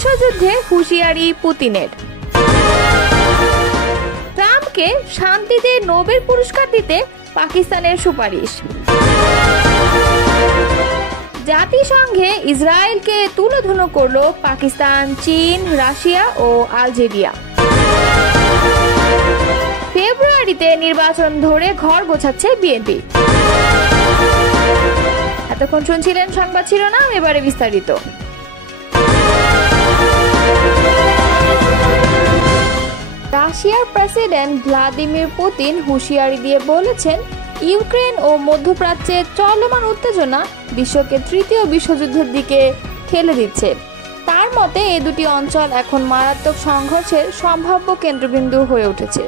বিশ্বযুদ্ধে হুঁশিয়ারি পুতিনের। ট্রাম্পকে শান্তিতে নোবেল পুরস্কার দিতে পাকিস্তানের সুপারিশ। জাতিসংঘে ইসরায়েলকে তুলোধুনো করল পাকিস্তান, চীন, রাশিয়া ও আলজেরিয়া। ফেব্রুয়ারিতে নির্বাচন ধরে ঘর গোছাচ্ছে বিএনপি। এতক্ষণ শুনছিলেন সংবাদ শিরোনাম, এবারে বিস্তারিত। রাশিয়ার প্রেসিডেন্ট ভ্লাদিমির পুতিন হুঁশিয়ারি দিয়ে বলেছেন, ইউক্রেন ও মধ্যপ্রাচ্যের চলমান উত্তেজনা বিশ্বকে তৃতীয় বিশ্বযুদ্ধের দিকে ঠেলে দিচ্ছে। তার মতে এই দুটি অঞ্চল এখন মারাত্মক সংঘর্ষের সম্ভাব্য কেন্দ্রবিন্দু হয়ে উঠেছে।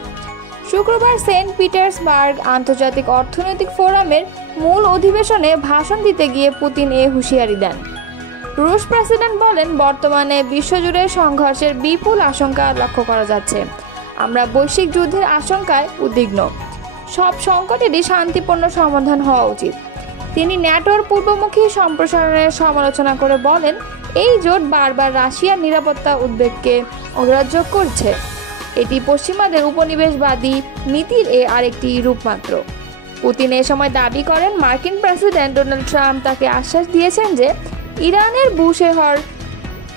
শুক্রবার সেন্ট পিটার্সবার্গ আন্তর্জাতিক অর্থনৈতিক ফোরামের মূল অধিবেশনে ভাষণ দিতে গিয়ে পুতিন এ হুঁশিয়ারি দেন। রুশ প্রেসিডেন্ট বলেন, বর্তমানে বিশ্বজুড়ে সংঘর্ষের বিপুল আশঙ্কা লক্ষ্য করা যাচ্ছে। আমরা বৈশ্বিক যুদ্ধের আশঙ্কায় উদ্বিগ্ন। সব সংকটেরই শান্তিপূর্ণ সমাধান হওয়া উচিত। তিনি ন্যাটোর পূর্বমুখী সম্প্রসারণের সমালোচনা করে বলেন, এই জোট বারবার রাশিয়ার নিরাপত্তা উদ্বেগকে অগ্রাহ্য করছে। এটি পশ্চিমাদের উপনিবেশবাদী নীতির আরেকটি রূপ মাত্র। পুতিন এ সময় দাবি করেন, মার্কিন প্রেসিডেন্ট ডোনাল্ড ট্রাম্প তাকে আশ্বাস দিয়েছেন যে ইরানের বুশেহর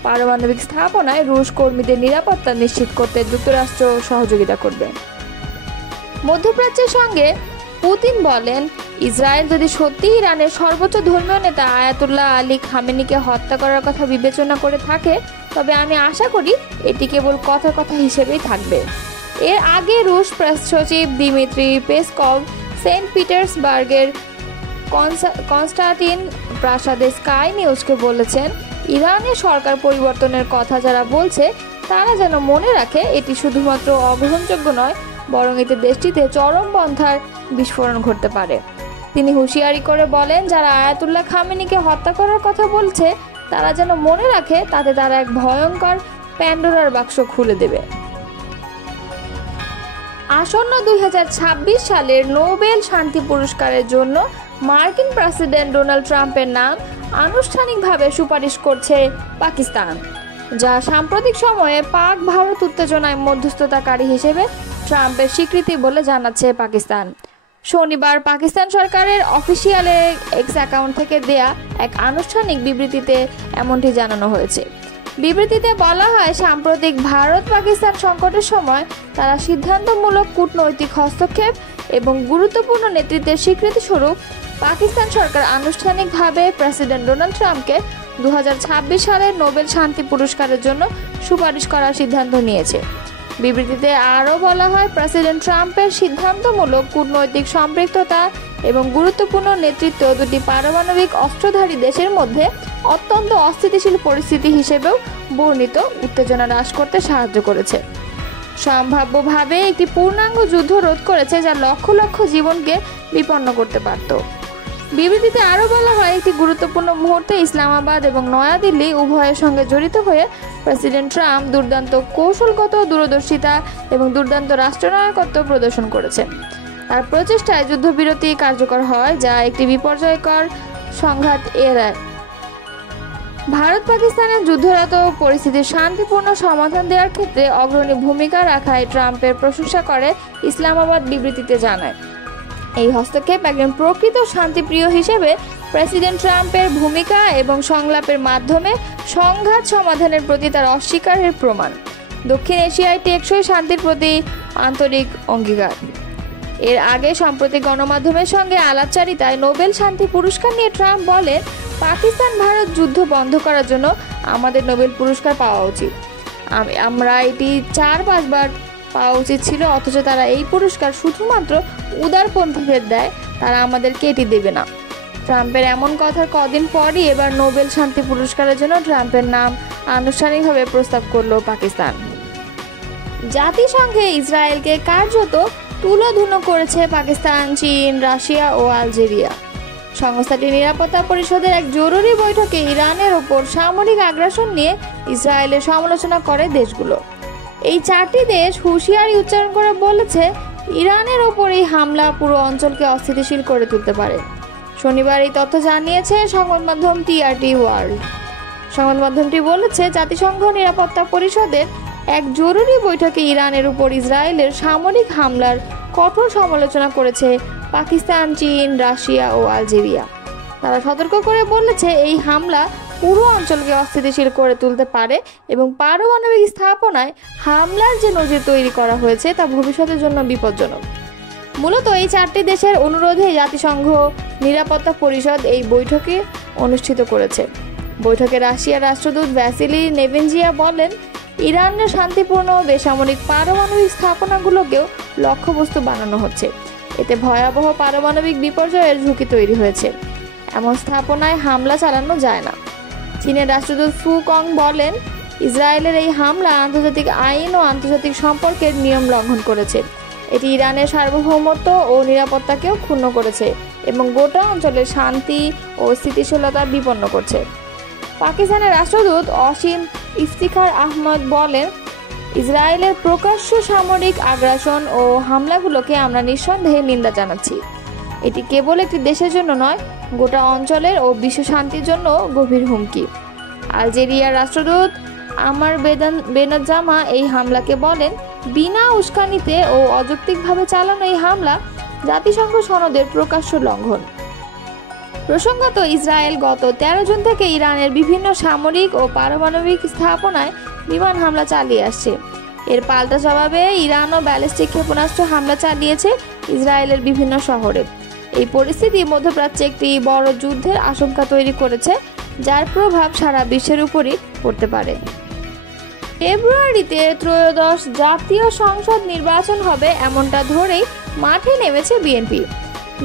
পারমাণবিক স্থাপনায় রুশ কর্মীদের নিরাপত্তা নিশ্চিত করতে যুক্তরাষ্ট্র সহযোগিতা করবে। মধ্যপ্রাচ্যের সঙ্গে পুতিন বলেন, ইসরায়েল যদি সত্যি ইরানের সর্বোচ্চ ধর্মীয় নেতা আয়াতুল্লাহ আলী খামেনিকে হত্যা করার কথা বিবেচনা করে থাকে, তবে আমি আশা করি এটি কেবল কথা হিসেবেই থাকবে। এর আগে রুশ প্রেস সচিব দিমিত্রি পেসকভ সেন্ট পিটার্সবার্গের কনস্টান্টিন প্রাসাদে স্কাই নিউজকে বলেছেন, ইরানের সরকার পরিবর্তনের কথা যারা বলছে তারা যেন মনে রাখে এটি শুধুমাত্র অগ্রহণযোগ্য নয়, বরং এতে দেশটিতে চরমপন্থার বিস্ফোরণ ঘটতে পারে। তিনি হুঁশিয়ারি করে বলেন, যারা আয়াতুল্লাহ খামেনিকে হত্যা করার কথা বলছে তারা যেন মনে রাখে তাতে তারা এক ভয়ঙ্কর প্যান্ডোরার বাক্স খুলে দেবে। আসন্ন 2026 সালের নোবেল শান্তি পুরস্কারের জন্য মার্কিন প্রেসিডেন্ট ডোনাল্ড ট্রাম্পের নাম আনুষ্ঠানিকভাবে সুপারিশ করছে পাকিস্তান, যা সাম্প্রতিক সময়ে পাক ভারত উত্তেজনায় মধ্যস্থতাকারী হিসেবে ট্রাম্পের স্বীকৃতি বলে জানাচ্ছে পাকিস্তান। শনিবার পাকিস্তান সরকারের অফিসিয়াল এক্স অ্যাকাউন্ট থেকে দেয়া এক আনুষ্ঠানিক বিবৃতিতে এমনটি জানানো হয়েছে। বিবৃতিতে বলা হয়, সাম্প্রতিক ভারত পাকিস্তান সংকটের সময় তারা সিদ্ধান্তমূলক কূটনৈতিক হস্তক্ষেপ এবং গুরুত্বপূর্ণ নেতৃত্বের স্বীকৃতি স্বরূপ পাকিস্তান সরকার আনুষ্ঠানিকভাবে প্রেসিডেন্ট ডোনাল্ড ট্রাম্পকে 2026 সালের নোবেল শান্তি পুরস্কারের জন্য সুপারিশ করার সিদ্ধান্ত নিয়েছে। বিবৃতিতে আরও বলা হয়, প্রেসিডেন্ট ট্রাম্পের সিদ্ধান্তমূলক কূটনৈতিক সম্পৃক্ততা এবং গুরুত্বপূর্ণ নেতৃত্ব দুটি পারমাণবিক অস্ত্রধারী দেশের মধ্যে অত্যন্ত অস্থিতিশীল পরিস্থিতি হিসেবেও বর্ণিত উত্তেজনা হ্রাস করতে সাহায্য করেছে। সম্ভাব্যভাবে একটি পূর্ণাঙ্গ যুদ্ধ রোধ করেছে, যা লক্ষ লক্ষ জীবনকে বিপন্ন করতে পারত। বিবৃতিতে আরও বলা হয়, একটি গুরুত্বপূর্ণ মুহূর্তে ইসলামাবাদ এবং নয়াদিল্লি উভয়ের সঙ্গে জড়িত হয়ে প্রেসিডেন্ট ট্রাম্প দুর্দান্ত কৌশলগত দূরদর্শিতা এবং দুর্দান্ত রাষ্ট্রনায়কত্ব প্রদর্শন করেছেন। তার প্রচেষ্টায় যুদ্ধবিরতি কার্যকর হয়, যা একটি বিপর্যয়কর সংঘাত এড়ায়। ভারত পাকিস্তানের যুদ্ধরত পরিস্থিতির শান্তিপূর্ণ সমাধান দেওয়ার ক্ষেত্রে অগ্রণী ভূমিকা রাখায় ট্রাম্পের প্রশংসা করে ইসলামাবাদ বিবৃতিতে জানায়। এই হস্তক্ষেপ একজন প্রকৃত শান্তিপ্রিয় হিসেবে প্রেসিডেন্ট ট্রাম্পের ভূমিকা এবং সংলাপের মাধ্যমে সংঘাত সমাধানের প্রতি তার অস্বীকারের প্রমাণ। দক্ষিণ এশিয়ায় টেকসই শান্তির প্রতি আন্তরিক অঙ্গীকার। এর আগে সম্প্রতি গণমাধ্যমের সঙ্গে আলাপচারিতায় নোবেল শান্তি পুরস্কার নিয়ে ট্রাম্প বলেন, পাকিস্তান ভারত যুদ্ধ বন্ধ করার জন্য আমাদের নোবেল পুরস্কার পাওয়া উচিত। আমরা এটি 4-5 বার পাওয়া উচিত ছিল, অথচ তারা এই পুরস্কার শুধুমাত্র উদারপন্থীদের দেয়, তারা আমাদেরকে এটি দেবে না। ট্রাম্পের এমন কথার কদিন পরই এবার নোবেল শান্তি পুরস্কারের জন্য ট্রাম্পের নাম আনুষ্ঠানিকভাবে প্রস্তাব করল পাকিস্তান। জাতিসংঘে ইসরায়েলকে কার্যত তুলোধুনো করেছে পাকিস্তান, চীন, রাশিয়া ও আলজেরিয়া। সংস্থাটির নিরাপত্তা পরিষদের এক জরুরি বৈঠকে ইরানের ওপর সামরিক আগ্রাসন নিয়ে ইসরায়েলের সমালোচনা করে দেশগুলো। এই 4টি দেশ হুঁশিয়ারি উচ্চারণ করে বলেছে, ইরানের ওপর এই হামলা পুরো অঞ্চলকে অস্থিতিশীল করে তুলতে পারে। শনিবার এই তথ্য জানিয়েছে সংবাদ মাধ্যম টিআরটি ওয়ার্ল্ড। সংবাদ মাধ্যমটি বলেছে, জাতিসংঘ নিরাপত্তা পরিষদের এক জরুরি বৈঠকে ইরানের উপর ইসরায়েলের সামরিক হামলার কঠোর সমালোচনা করেছে পাকিস্তান, চীন, রাশিয়া ও আলজেরিয়া। তারা সতর্ক করে বলেছে, এই হামলা পুরো অঞ্চলকে অস্থিতিশীল করে তুলতে পারে এবং পারমাণবিক স্থাপনায় হামলার যে নজির তৈরি করা হয়েছে তা ভবিষ্যতের জন্য বিপজ্জনক। মূলত এই 4টি দেশের অনুরোধে জাতিসংঘ নিরাপত্তা পরিষদ এই বৈঠকে অনুষ্ঠিত করেছে। বৈঠকে রাশিয়ার রাষ্ট্রদূত ভ্যাসিলি নেভেনজিয়া বলেন, ইরানের শান্তিপূর্ণ বেসামরিক পারমাণবিক স্থাপনাগুলোকেও লক্ষ্যবস্তু বানানো হচ্ছে। এতে ভয়াবহ পারমাণবিক বিপর্যয়ের ঝুঁকি তৈরি হয়েছে। এমন স্থাপনায় হামলা চালানো যায় না। চীনের রাষ্ট্রদূত ফু কং বলেন, ইসরায়েলের এই হামলা আন্তর্জাতিক আইন ও আন্তর্জাতিক সম্পর্কের নিয়ম লঙ্ঘন করেছে। এটি ইরানের সার্বভৌমত্ব ও নিরাপত্তাকেও ক্ষুণ্ণ করেছে এবং গোটা অঞ্চলের শান্তি ও স্থিতিশীলতা বিপন্ন করছে। পাকিস্তানের রাষ্ট্রদূত অসীম ইফতিখার আহমদ বলেন, ইসরায়েলের প্রকাশ্য সামরিক আগ্রাসন ও হামলাগুলোকে আমরা নিঃসন্দেহে নিন্দা জানাচ্ছি। এটি কেবল একটি দেশের জন্য নয়, গোটা অঞ্চলের ও বিশ্ব শান্তির জন্য গভীর হুমকি। আলজেরিয়ার রাষ্ট্রদূত আমার বেনজামা এই হামলাকে বলেন, বিনা উস্কানিতে ও অযৌক্তিকভাবে চালানো এই হামলা জাতিসংঘ সনদের প্রকাশ্য লঙ্ঘন। প্রসঙ্গত, ইসরায়েল গত 13 জুন থেকে ইরানের বিভিন্ন সামরিক ও পারমাণবিক স্থাপনায় বিমান হামলা চালিয়ে আসছে। এর পাল্টা জবাবে ইরানও ব্যালিস্টিক ক্ষেপণাস্ত্র হামলা চালিয়েছে ইসরায়েলের বিভিন্ন শহরে। এই পরিস্থিতি মধ্যপ্রাচ্যে একটি বড় যুদ্ধের আশঙ্কা তৈরি করেছে, যার প্রভাব সারা বিশ্বের উপরই পড়তে পারে। ফেব্রুয়ারিতে ত্রয়োদশ জাতীয় সংসদ নির্বাচন হবে এমনটা ধরেই মাঠে নেমেছে বিএনপি।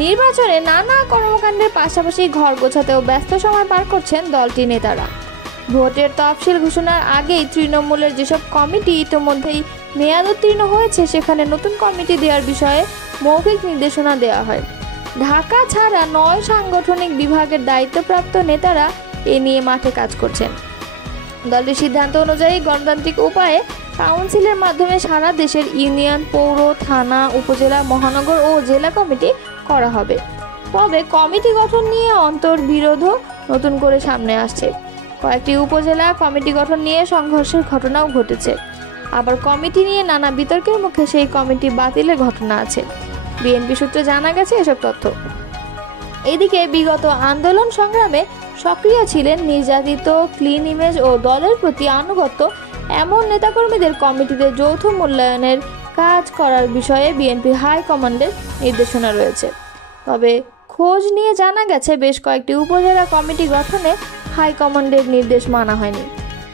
নির্বাচনে নানা কর্মকাণ্ডের পাশাপাশি ঘর গোছাতেও ব্যস্ত সময় পার করছেন দলটির নেতারা। ভোটের তফসিল ঘোষণার আগেই তৃণমূলের যেসব কমিটি ইতিমধ্যেই মেয়াদ উত্তীর্ণ হয়েছে, সেখানে নতুন কমিটি দেওয়ার বিষয়ে মৌখিক নির্দেশনা দেওয়া হয়। ঢাকা ছাড়া 9 সাংগঠনিক বিভাগের দায়িত্বপ্রাপ্ত নেতারা এ নিয়ে মাঠে কাজ করছেন। দলটির সিদ্ধান্ত অনুযায়ী গণতান্ত্রিক উপায়ে কাউন্সিলের মাধ্যমে সারা দেশের ইউনিয়ন, পৌর, থানা, উপজেলা, মহানগর ও জেলা কমিটি করা হবে। তবে কমিটি গঠন নিয়ে অন্তর্বিরোধও নতুন করে সামনে আসছে। কয়েকটি উপজেলা কমিটি গঠন নিয়ে সংঘর্ষের ঘটনাও ঘটেছে। আবার কমিটি নিয়ে নানা বিতর্কের মুখে সেই কমিটি বাতিলের ঘটনা আছে। বিএনপি সূত্রে জানা গেছে এসব তথ্য। এদিকে বিগত আন্দোলন সংগ্রামে সক্রিয় ছিলেন, নির্যাতিত, ক্লিন ইমেজ ও দলের প্রতি আনুগত্য এমন নেতাকর্মীদের কমিটিতে যৌথ মূল্যায়নের কাজ করার বিষয়ে বিএনপি হাইকমান্ডের নির্দেশনা রয়েছে। তবে খোঁজ নিয়ে জানা গেছে, বেশ কয়েকটি উপজেলা কমিটি গঠনে হাইকমান্ডের নির্দেশ মানা হয়নি।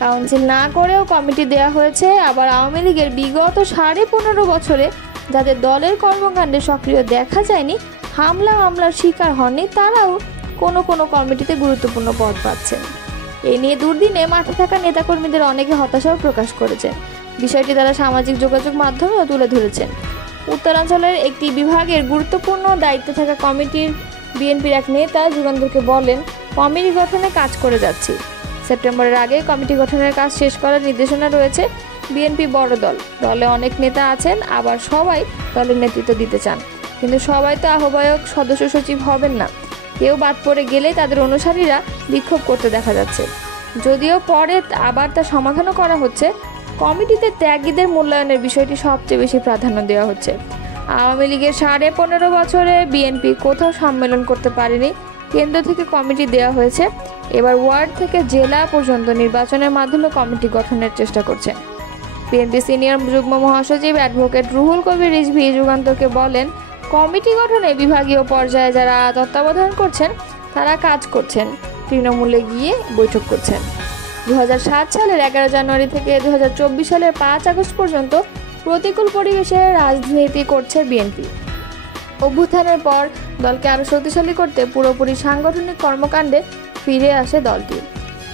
কাউন্সিল না করেও কমিটি দেয়া হয়েছে। আবার আওয়ামী লীগের বিগত 15.5 বছরে যাদের দলের কর্মকাণ্ডে সক্রিয় দেখা যায়নি, মামলার শিকার হননি, তারাও কোনো কমিটিতে গুরুত্বপূর্ণ পদ পাচ্ছেন। এই নিয়ে দুর্দিনে মাঠে থাকা নেতাকর্মীদের অনেকে হতাশাও প্রকাশ করেছেন। বিষয়টি তারা সামাজিক যোগাযোগ মাধ্যমেও তুলে ধরেছেন। উত্তরাঞ্চলের একটি বিভাগের গুরুত্বপূর্ণ দায়িত্বে থাকা কমিটির বিএনপির এক নেতা যুগান্তরকে বলেন, কমিটি গঠনে কাজ করে যাচ্ছি। সেপ্টেম্বরের আগে কমিটি গঠনের কাজ শেষ করার নির্দেশনা রয়েছে। বিএনপি বড় দল, দলে অনেক নেতা আছেন, আবার সবাই দলের নেতৃত্ব দিতে চান, কিন্তু সবাই তো আহ্বায়ক, সদস্য সচিব হবেন না। কেউ বাদ পড়ে গেলে তাদের অনুসারীরা বিক্ষোভ করতে দেখা যাচ্ছে। যদিও পরে আবার তা সমাধানও করা হচ্ছে। কমিটিতে ত্যাগীদের মূল্যায়নের বিষয়টি সবচেয়ে বেশি প্রাধান্য দেওয়া হচ্ছে। আওয়ামী লীগের 15.5 বছরে বিএনপি কোথাও সম্মেলন করতে পারেনি। কেন্দ্র থেকে কমিটি দেওয়া হয়েছে। এবার ওয়ার্ড থেকে জেলা পর্যন্ত নির্বাচনের মাধ্যমে কমিটি গঠনের চেষ্টা করছে। বিএনপি সিনিয়র যুগ্ম মহাসচিব অ্যাডভোকেট রুহুল কবির রিজভী যুগান্তরকে বলেন, কমিটি গঠনে বিভাগীয় পর্যায়ে যারা তত্ত্বাবধান করছেন তারা কাজ করছেন, তৃণমূলে গিয়ে বৈঠক করছেন। 2007 সালের 11 জানুয়ারি থেকে 2024 সালের 5 আগস্ট পর্যন্ত প্রতিকূল পরিবেশে রাজনীতি করছে বিএনপি। অভ্যুত্থানের পর দলকে আরও শক্তিশালী করতে পুরোপুরি সাংগঠনিক কর্মকাণ্ডে ফিরে আসে দলটি।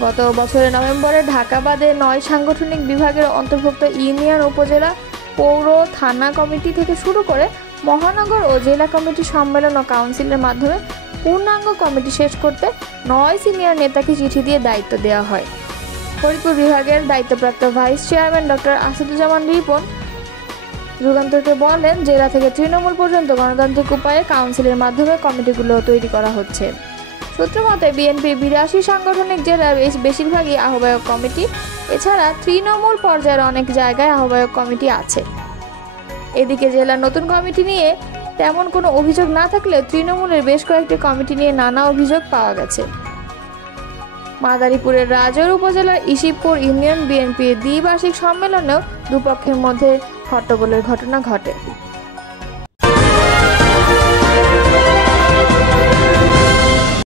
গত বছরের নভেম্বরে ঢাকা বাদে 9 সাংগঠনিক বিভাগের অন্তর্ভুক্ত ইউনিয়ন, উপজেলা, পৌর, থানা কমিটি থেকে শুরু করে মহানগর ও জেলা কমিটি সম্মেলন ও কাউন্সিলের মাধ্যমে পূর্ণাঙ্গ কমিটি শেষ করতে 9 সিনিয়র নেতাকে চিঠি দিয়ে দায়িত্ব দেওয়া হয়। ফরিদপুর বিভাগের দায়িত্বপ্রাপ্ত vice chairman doctor Asaduzzaman Ripon যুগান্তরকে বলেন, জেলা থেকে তৃণমূল পর্যন্ত গণতান্ত্রিক উপায়ে কাউন্সিলের মাধ্যমে কমিটিগুলো তৈরি করা হচ্ছে। সূত্র মতে বিএনপির 82 সাংগঠনিক জেলার বেশিরভাগই আহ্বায়ক কমিটি, এছাড়া তৃণমূল পর্যায়ের অনেক জায়গায় আহ্বায়ক কমিটি আছে। এদিকে জেলার নতুন কমিটি নিয়ে তেমন কোনো অভিযোগ না থাকলেও তৃণমূলের বেশ কয়েকটি কমিটি নিয়ে নানা অভিযোগ পাওয়া গেছে। মাদারীপুরের রাজৈর উপজেলার ইসিবপুর ইউনিয়ন বিএনপির দ্বিবার্ষিক সম্মেলনেও দুপক্ষের মধ্যে হট্টগোলের ঘটনা ঘটে।